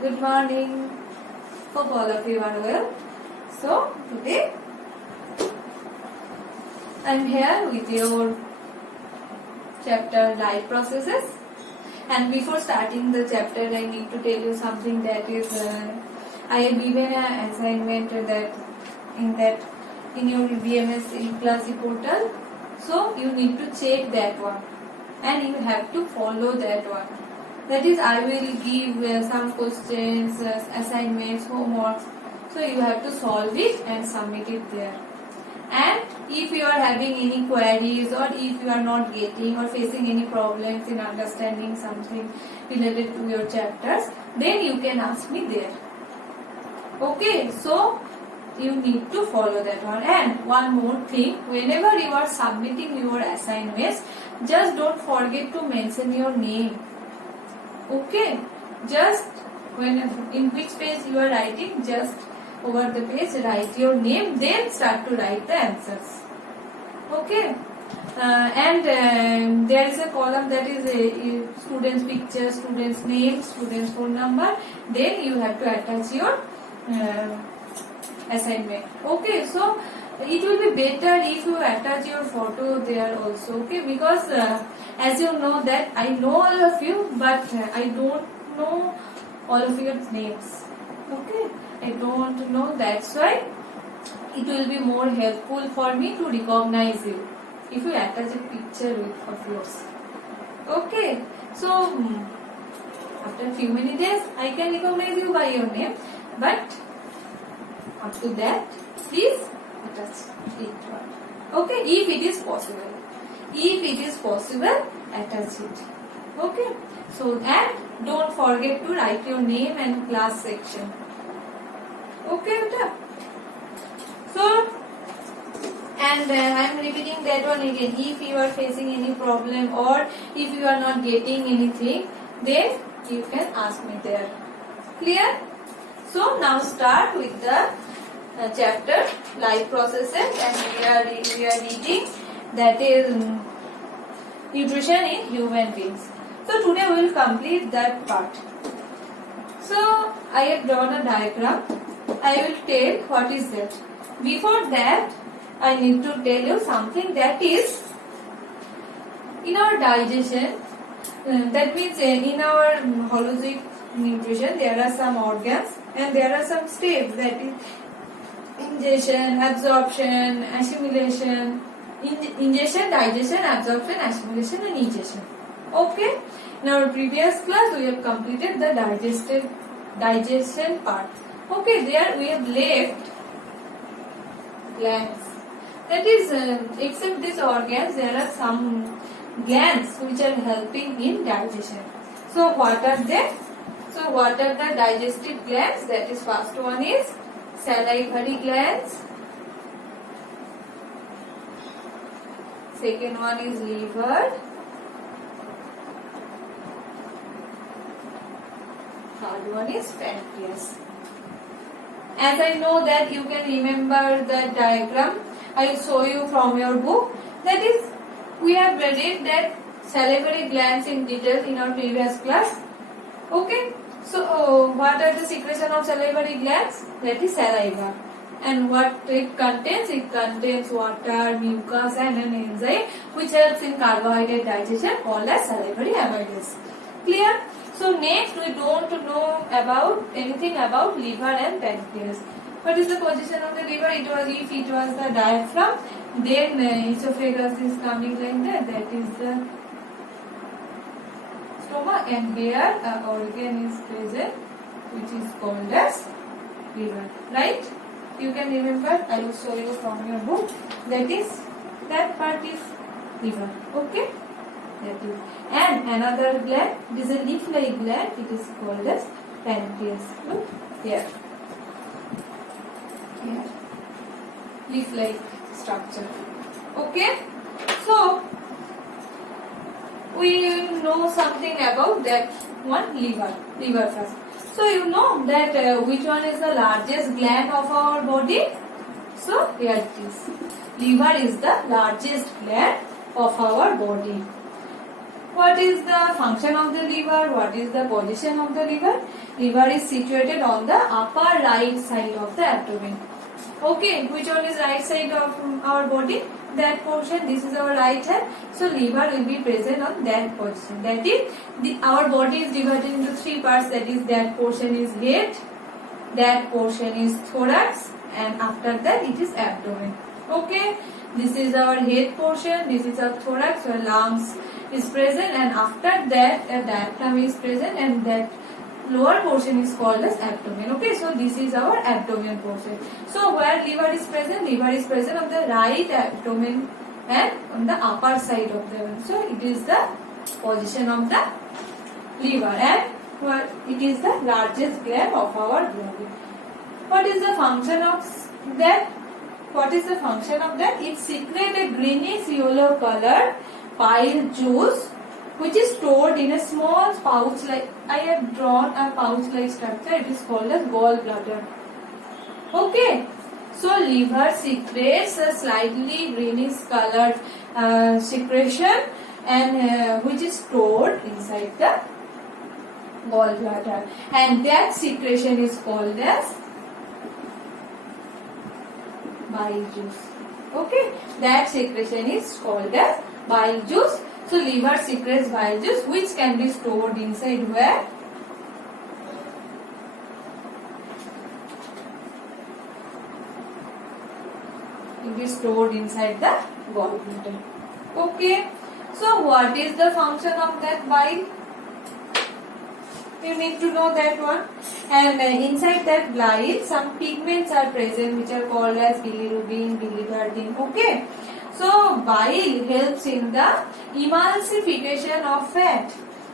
Good morning. Hope all of you are well. So today I am here with your chapter life processes. And before starting the chapter, I need to tell you something that is I have given an assignment in your BMS e-classy portal. So you need to check that one, and you have to follow that one. That is, I will give some questions, assignments, homeworks. So you have to solve it and submit it there. And if you are having any queries, or if you are not getting or facing any problems in understanding something related to your chapters, then you can ask me there. Okay, so you need to follow that one. And one more thing, whenever you are submitting your assignments, just don't forget to mention your name. Okay, just in which page you are writing, just over the page write your name, then start to write the answers. Okay, and there is a column that is a student's picture, student's name, student's phone number. Then you have to attach your assignment. Okay, so it will be better if you attach your photo there also. Okay, because as you know that I know all of you, but I don't know all of your names. Okay, I don't know, that's why it will be more helpful for me to recognize you if you attach a picture of yours. Okay, so after a few many days I can recognize you by your name, but up to that please attach it. Okay, if it is possible. If it is possible, attach it. Okay, so and don't forget to write your name and class section. Okay, beta. So, and I am repeating that one again. If you are facing any problem or if you are not getting anything, then you can ask me there. Clear? So now start with the chapter life processes, and we are reading that is nutrition in human beings. So today we will complete that part. So I have drawn a diagram. I will tell what is that. Before that, I need to tell you something that is in our digestion. That means in our holistic nutrition there are some organs and there are some steps, that is ingestion, absorption, assimilation, ingestion, digestion, absorption, assimilation and ingestion. Okay. In our previous class we have completed the digestion part. Okay, there we have left glands. That is, except these organs, there are some glands which are helping in digestion. So what are they? So what are the digestive glands? That is, first one is salivary glands. Second one is liver. Third one is pancreas. As I know that you can remember the diagram, I will show you from your book. That is, we have read that salivary glands in detail in our previous class. Okay. So, what are the secretion of salivary glands? That is saliva. And what it contains? It contains water, mucus and an enzyme which helps in carbohydrate digestion called as salivary amylase. Clear? So next we don't know about anything about liver and pancreas. What is the position of the liver? If it was the diaphragm, then esophagus is coming like that. That is the stomach, and here an organ is present which is called as liver. Right? You can remember. I will show you from your book. That part is liver. Okay? That is. And another gland, it is a leaf-like gland, it is called as pancreas. Look here. Here. Leaf-like structure. Okay? So, we know something about that one, liver first. So, you know that which one is the largest gland of our body? So, here it is. Liver is the largest gland of our body. what is the function of the liver? What is the position of the liver? Liver is situated on the upper right side of the abdomen. Okay, which one is right side of our body? That portion. This is our right hand. So liver will be present on that position. That is, our body is divided into three parts. That is, that portion is head, that portion is thorax, and after that it is abdomen. Okay, this is our head portion. This is our thorax, where lungs is present, and after that a diaphragm is present, and that lower portion is called as abdomen. Okay, so this is our abdomen portion. So where liver is present? Liver is present on the right abdomen and on the upper side of the abdomen. So it is the position of the liver, and where it is the largest gland of our body. What is the function of that? What is the function of that? It secretes a greenish yellow color bile juice, which is stored in a small pouch, like I have drawn a pouch like structure. It is called as gallbladder. Okay, so liver secretes a slightly greenish colored secretion, and which is stored inside the gallbladder, and that secretion is called as bile juice. Okay, that secretion is called as bile juice. So liver secretes bile juice, which can be stored inside where? It is stored inside the gallbladder. Okay. So what is the function of that bile? You need to know that one. And inside that bile, some pigments are present, which are called as bilirubin, biliverdin. Okay. So bile helps in the emulsification of fat.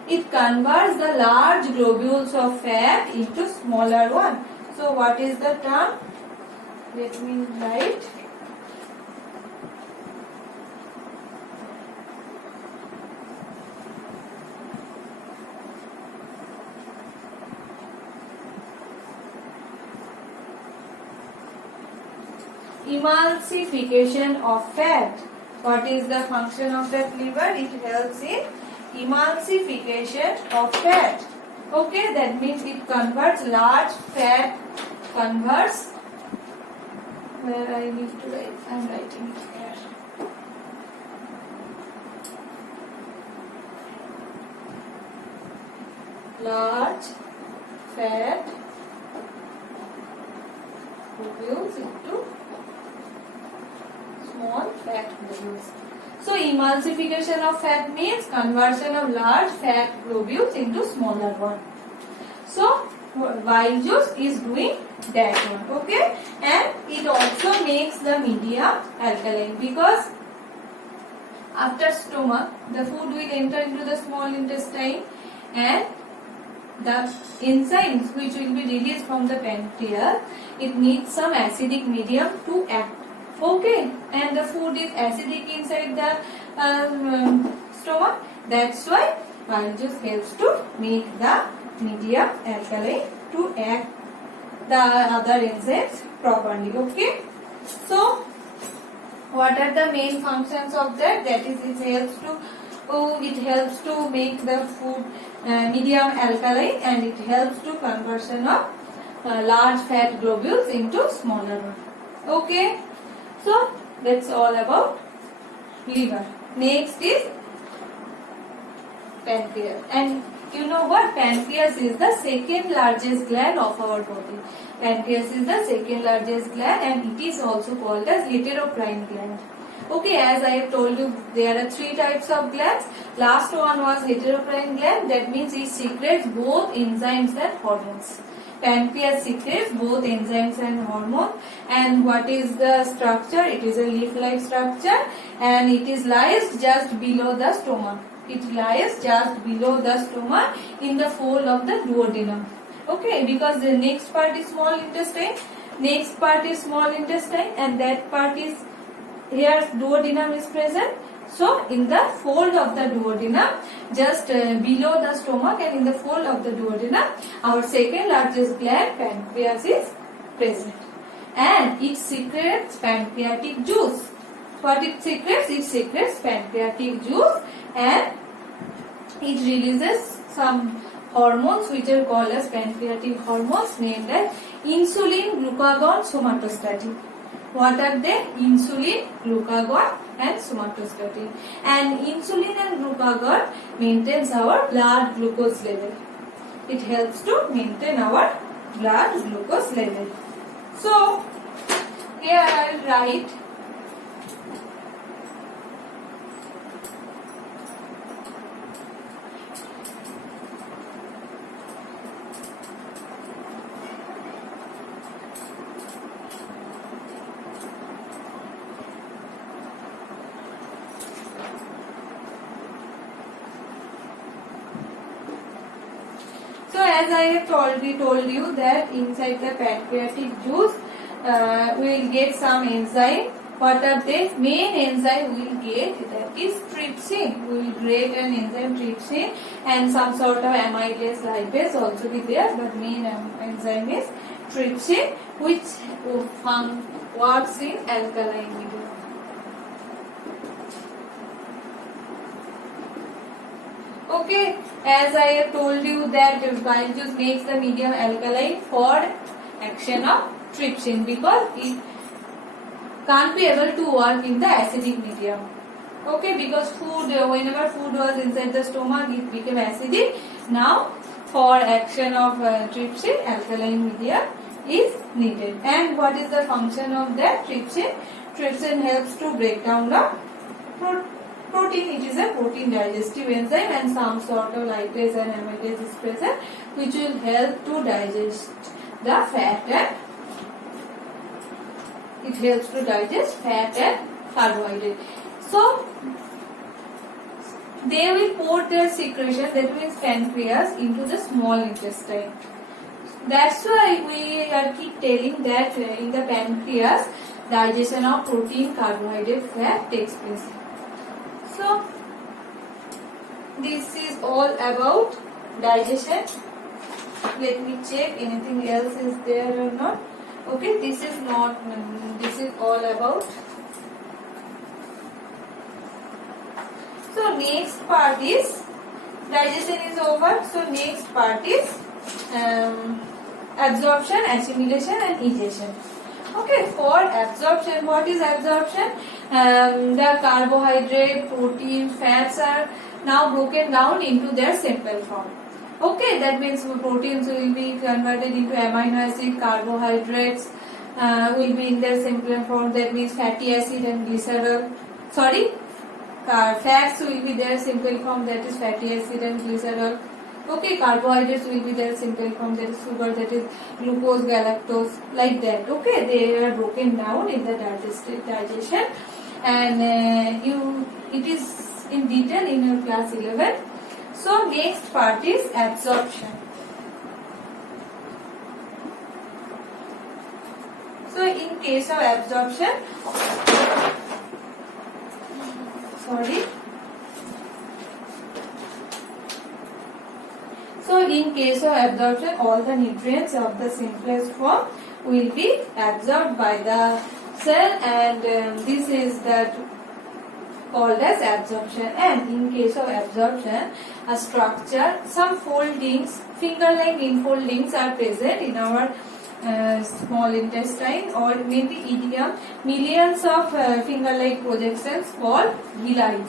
It converts the large globules of fat into smaller one. So what is the term? Let me write. Emulsification of fat. What is the function of that liver? It helps in emulsification of fat. Okay, that means it converts large fat, converts, where I need to write, I am writing it here. Large fat globules into small fat globules. So emulsification of fat means conversion of large fat globules into smaller one. So bile juice is doing that one. Okay, and it also makes the medium alkaline, because after stomach the food will enter into the small intestine, and the enzymes which will be released from the pancreas, it needs some acidic medium to act. Okay, and the food is acidic inside the stomach. That's why bile juice helps to make the medium alkaline to act the other enzymes properly. Okay, so what are the main functions of that? That is, it helps to make the food medium alkaline, and it helps to conversion of large fat globules into smaller one. Okay, so that's all about liver. Next is pancreas, and you know what? Pancreas is the second largest gland of our body. Pancreas is the second largest gland, and it is also called as heterocrine gland. Okay, as I have told you, there are three types of glands. Last one was heterocrine gland. That means it secretes both enzymes and hormones. Pancreas secretes both enzymes and hormones. And what is the structure? It is a leaf-like structure, and it is lies just below the stomach. It lies just below the stomach in the fold of the duodenum. Okay, because the next part is small intestine. Next part is small intestine, and that part is, here duodenum is present. So in the fold of the duodenum, just below the stomach and in the fold of the duodenum, our second largest gland, pancreas, is present, and it secretes pancreatic juice. What it secretes? It secretes pancreatic juice, and it releases some hormones which are called as pancreatic hormones named as insulin, glucagon, somatostatin. What are they? Insulin, glucagon and somatostatin. And insulin and glucagon maintains our blood glucose level. It helps to maintain our blood glucose level. So, here I will write so as I have already told you that inside the pancreatic juice we will get some enzyme. What are they? Main enzyme we will get, that is trypsin. We will get an enzyme trypsin and some sort of amylase lipase also be there, but main enzyme is trypsin, which works in alkaline medium. Okay, as I have told you that bile juice makes the medium alkaline for action of trypsin because it can't be able to work in the acidic medium. Okay, because food, whenever food was inside the stomach, it became acidic. Now, for action of trypsin, alkaline medium is needed. And what is the function of that trypsin? Trypsin helps to break down the protein. It is a protein digestive enzyme and some sort of lipase and amylase is present, which will help to digest the fat and it helps to digest fat and carbohydrate. So, they will pour their secretion, that means pancreas, into the small intestine. That's why we keep telling that in the pancreas, digestion of protein, carbohydrate, fat takes place. So, this is all about digestion. Let me check anything else is there or not. Okay, this is not, this is all about. So, next part is, digestion is over. So, next part is absorption, assimilation and egestion. Okay, for absorption, what is absorption? The carbohydrate, protein, fats are now broken down into their simple form. Okay, that means proteins will be converted into amino acid, carbohydrates will be in their simpler form, that means fatty acid and glycerol. Sorry, fats will be their simple form, that is fatty acid and glycerol. Okay, carbohydrates will be their simple form, that is sugar, that is glucose, galactose, like that. Okay, they are broken down in the digestion and it is in detail in your class 11. So, next part is absorption. So, in case of absorption, So, in case of absorption, all the nutrients of the simplest form will be absorbed by the cell and this is that called as absorption. And in case of absorption, a structure, some foldings, finger-like infoldings are present in our small intestine or maybe idiom, millions of finger-like projections called villi.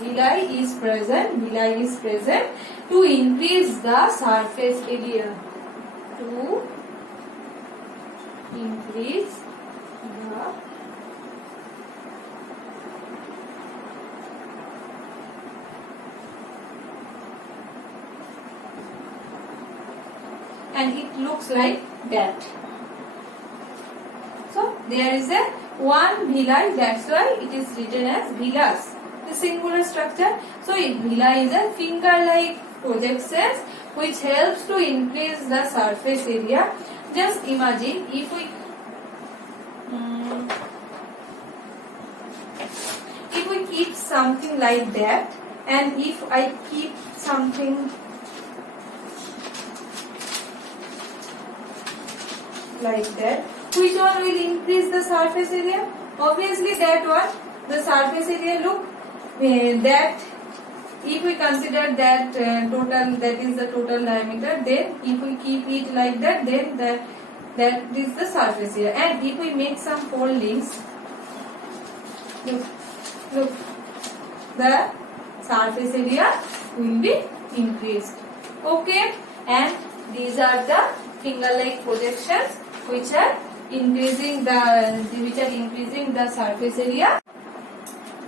Villi is present to increase the surface area. To increase the and it looks like that. So there is a one villi, that's why it is written as villus, the singular structure. So villi is a finger-like projections which helps to increase the surface area. Just imagine if we keep something like that and if I keep something like that, which one will increase the surface area? Obviously that one, the surface area, look, that if we consider that total, that is the total diameter, then if we keep it like that, then that is the surface area. And if we make some foldings, look, the surface area will be increased. Okay, and these are the finger-like projections which are increasing the surface area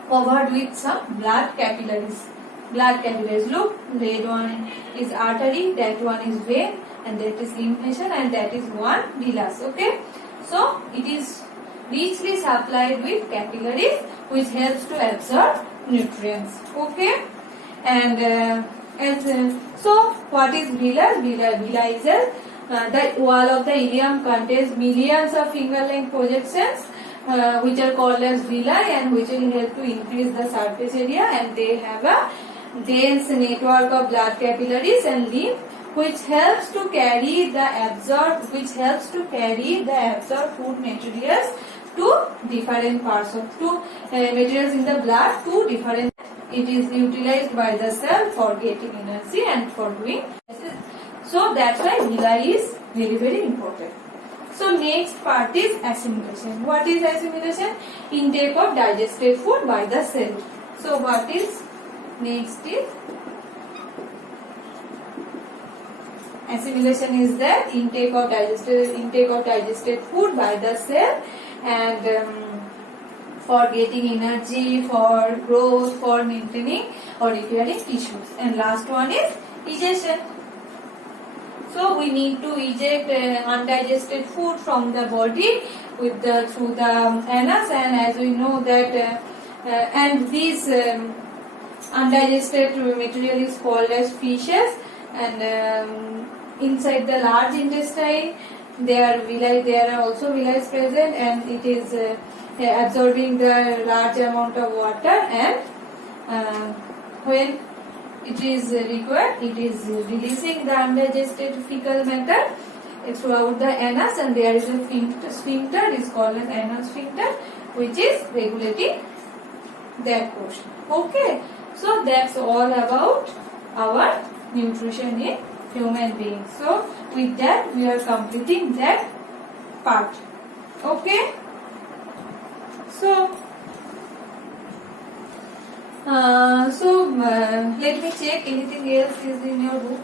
covered with some blood capillaries. Look, red one is artery, that one is vein, and that is lymph node, and that is one villus. Okay, so it is richly supplied with capillaries, which helps to absorb nutrients. Okay, and so what is villi? Villi is the wall of the ileum contains millions of finger-length projections, which are called as villi, and which will help to increase the surface area, and they have a dense network of blood capillaries and lymph, which helps to carry the absorbed food materials to different parts of materials in the blood to different. It is utilized by the cell for getting energy and for doing. So that's why villi is very, very important. So next part is assimilation. What is assimilation? Intake of digested food by the cell. So what is next is assimilation is the intake of digested food by the cell, and for getting energy, for growth, for maintaining or repairing tissues. And last one is egestion. So we need to eject undigested food from the body through the anus, and as we know that and this undigested material is called as feces, and inside the large intestine there are also villi present, and it is absorbing the large amount of water, and when it is required, it is releasing the undigested fecal matter throughout the anus, and there is a sphincter is called as anal sphincter, which is regulating that portion. Okay, so that's all about our nutrition in human beings. So with that we are completing that part. Okay, so let me check anything else is in your book.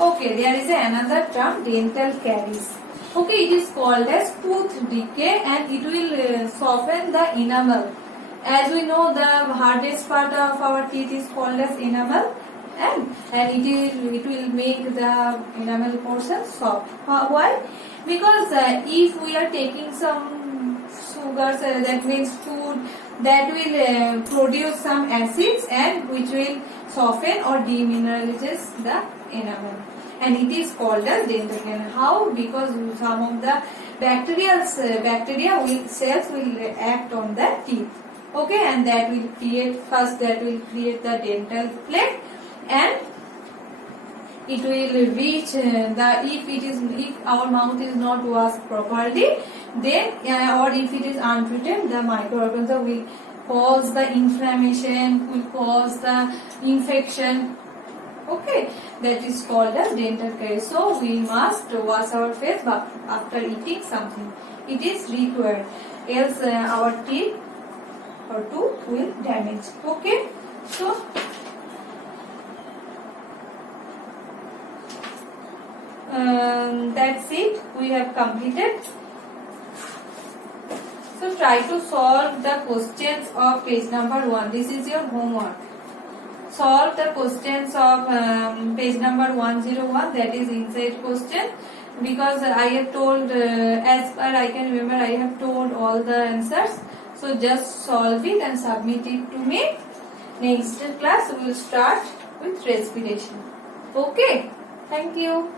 Okay, there is another term, dental caries. Okay, it is called as tooth decay, and it will soften the enamel. As we know, the hardest part of our teeth is called as enamel, and it will make the enamel portion soft. Why? Because if we are taking some sugars, that means food, that will produce some acids, and which will soften or demineralize the enamel, and it is called as dental caries. How? Because some of the bacteria cells will act on the teeth. Okay, and that will create the dental plaque, and it will reach if our mouth is not washed properly, then or if it is untreated, the microorganism will cause the inflammation, will cause the infection. Okay, that is called as dental caries. So we must wash our face after eating something. It is required, else our teeth or tooth will damage. Okay, so that's it. We have completed. So try to solve the questions of page number 1. This is your homework. Solve the questions of page number 101, that is inside question, because I have told, as per I can remember, I have told all the answers. So just solve it and submit it to me. Next class we will start with respiration. Okay, thank you.